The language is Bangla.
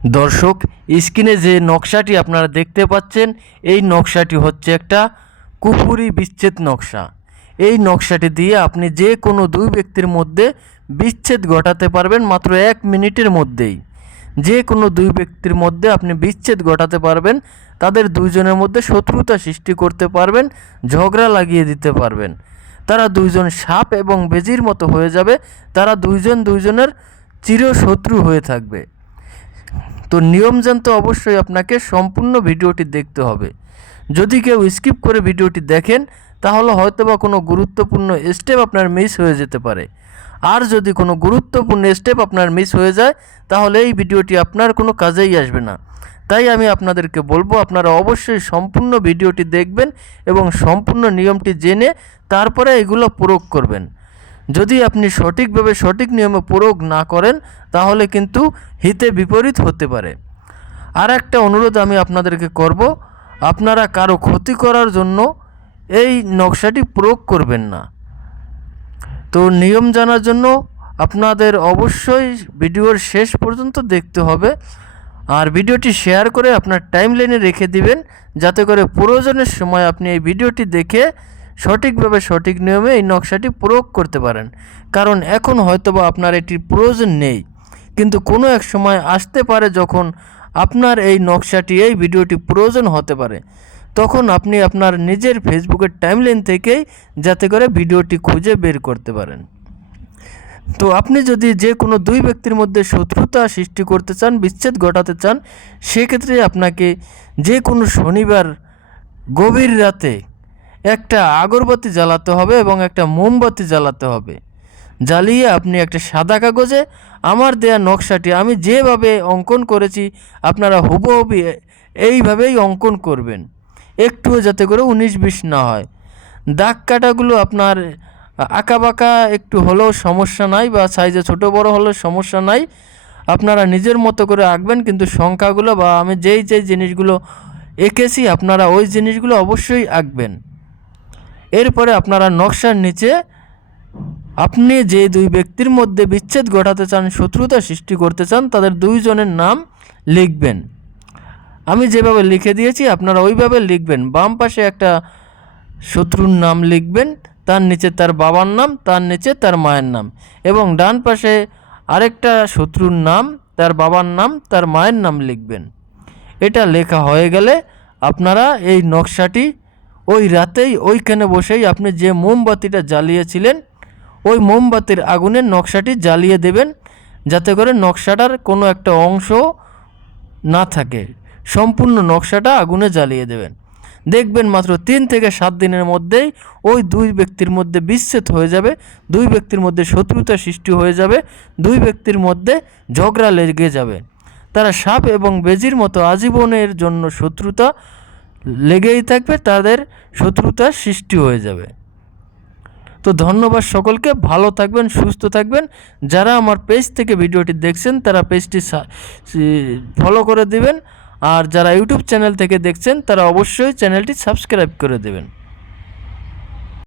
দর্শক, স্ক্রিনে যে নকশাটি আপনারা দেখতে পাচ্ছেন, এই নকশাটি হচ্ছে একটা কুফুরি বিচ্ছেদ নকশা। এই নকশাটি দিয়ে আপনি যে কোনো দুই ব্যক্তির মধ্যে বিচ্ছেদ ঘটাতে পারবেন মাত্র এক মিনিটের মধ্যেই। যে কোনো দুই ব্যক্তির মধ্যে আপনি বিচ্ছেদ ঘটাতে পারবেন, তাদের দুইজনের মধ্যে শত্রুতা সৃষ্টি করতে পারবেন, ঝগড়া লাগিয়ে দিতে পারবেন। তারা দুইজন সাপ এবং বেজির মতো হয়ে যাবে, তারা দুইজন দুইজনের চিরশত্রু হয়ে থাকবে। তো নিয়ম জানতে অবশ্যই আপনাকে সম্পূর্ণ ভিডিওটি দেখতে হবে। যদি কেউ স্কিপ করে ভিডিওটি দেখেন, তাহলে হয়তো বা কোনো গুরুত্বপূর্ণ স্টেপ আপনার মিস হয়ে যেতে পারে। আর যদি কোনো গুরুত্বপূর্ণ স্টেপ আপনার মিস হয়ে যায়, তাহলে এই ভিডিওটি আপনার কোনো কাজেই আসবে না। তাই আমি আপনাদেরকে বলব, আপনারা অবশ্যই সম্পূর্ণ ভিডিওটি দেখবেন এবং সম্পূর্ণ নিয়মটি জেনে তারপরে এগুলো প্রয়োগ করবেন। যদি আপনি সঠিকভাবে সঠিক নিয়মে প্রয়োগ না করেন, তাহলে কিন্তু হিতে বিপরীত হতে পারে। আর একটা অনুরোধ আমি আপনাদেরকে করব, আপনারা কারও ক্ষতি করার জন্য এই নকশাটি প্রয়োগ করবেন না। তো নিয়ম জানার জন্য আপনাদের অবশ্যই ভিডিওর শেষ পর্যন্ত দেখতে হবে আর ভিডিওটি শেয়ার করে আপনার টাইম লাইনে রেখে দিবেন, যাতে করে প্রয়োজনের সময় আপনি এই ভিডিওটি দেখে সঠিকভাবে সঠিক নিয়মে এই নকশাটি প্রয়োগ করতে পারেন। কারণ এখন হয়তোবা আপনার এটির প্রয়োজন নেই। কিন্তু কোনো এক সময় আসতে পারে যখন আপনার এই নকশাটি, এই ভিডিওটি প্রয়োজন হতে পারে। তখন আপনি আপনার নিজের ফেসবুকের টাইমলাইন থেকেই যাতে করে ভিডিওটি খুঁজে বের করতে পারেন। তো আপনি যদি যে কোনো দুই ব্যক্তির মধ্যে শত্রুতা সৃষ্টি করতে চান, বিচ্ছেদ ঘটাতে চান, সেক্ষেত্রে আপনাকে যে কোনো শনিবার গভীর রাতে একটা আগরবাতি জ্বালাতে হবে এবং একটা মোমবাতি জ্বালাতে হবে। জ্বালিয়ে আপনি একটা সাদা কাগজে আমার দেয়া নকশাটি আমি যেভাবে অঙ্কন করেছি, আপনারা হুবহুবি এইভাবেই অঙ্কন করবেন। একটুও যাতে করে উনিশ বিশ না হয়। দাগ কাটাগুলো আপনার আঁকা বাঁকা একটু হলেও সমস্যা নাই বা সাইজে ছোট বড় হলেও সমস্যা নাই। আপনারা নিজের মতো করে আঁকবেন, কিন্তু সংখ্যাগুলো বা আমি যেই যেই জিনিসগুলো এঁকেছি, আপনারা ওই জিনিসগুলো অবশ্যই আঁকবেন। এরপরে আপনারা নকশার নিচে আপনি যে দুই ব্যক্তির মধ্যে বিচ্ছেদ ঘটাতে চান, শত্রুতা সৃষ্টি করতে চান, তাদের দুইজনের নাম লিখবেন। আমি যেভাবে লিখে দিয়েছি, আপনারা ওইভাবে লিখবেন। বাম পাশে একটা শত্রুর নাম লিখবেন, তার নিচে তার বাবার নাম, তার নিচে তার মায়ের নাম এবং ডান পাশে আরেকটা শত্রুর নাম, তার বাবার নাম, তার মায়ের নাম লিখবেন। এটা লেখা হয়ে গেলে আপনারা এই নকশাটি ওই রাতেই ওইখানে বসেই আপনি যে মোমবাতিটা জ্বালিয়েছিলেন, ওই মোমবাতির আগুনের নকশাটি জ্বালিয়ে দেবেন যাতে করে নকশাটার কোনো একটা অংশ না থাকে। সম্পূর্ণ নকশাটা আগুনে জ্বালিয়ে দেবেন। দেখবেন মাত্র তিন থেকে সাত দিনের মধ্যেই ওই দুই ব্যক্তির মধ্যে বিচ্ছেদ হয়ে যাবে, দুই ব্যক্তির মধ্যে শত্রুতা সৃষ্টি হয়ে যাবে, দুই ব্যক্তির মধ্যে ঝগড়া লেগে যাবে। তারা সাপ এবং বেজির মতো আজীবনের জন্য শত্রুতা লেগেই থাকবে, তাদের শত্রুতার সৃষ্টি হয়ে যাবে। তো ধন্যবাদ সকলকে, ভালো থাকবেন, সুস্থ থাকবেন। যারা আমার পেজ থেকে ভিডিওটি দেখছেন, তারা পেজটি ফলো করে দিবেন। আর যারা ইউটিউব চ্যানেল থেকে দেখছেন, তারা অবশ্যই চ্যানেলটি সাবস্ক্রাইব করে দেবেন।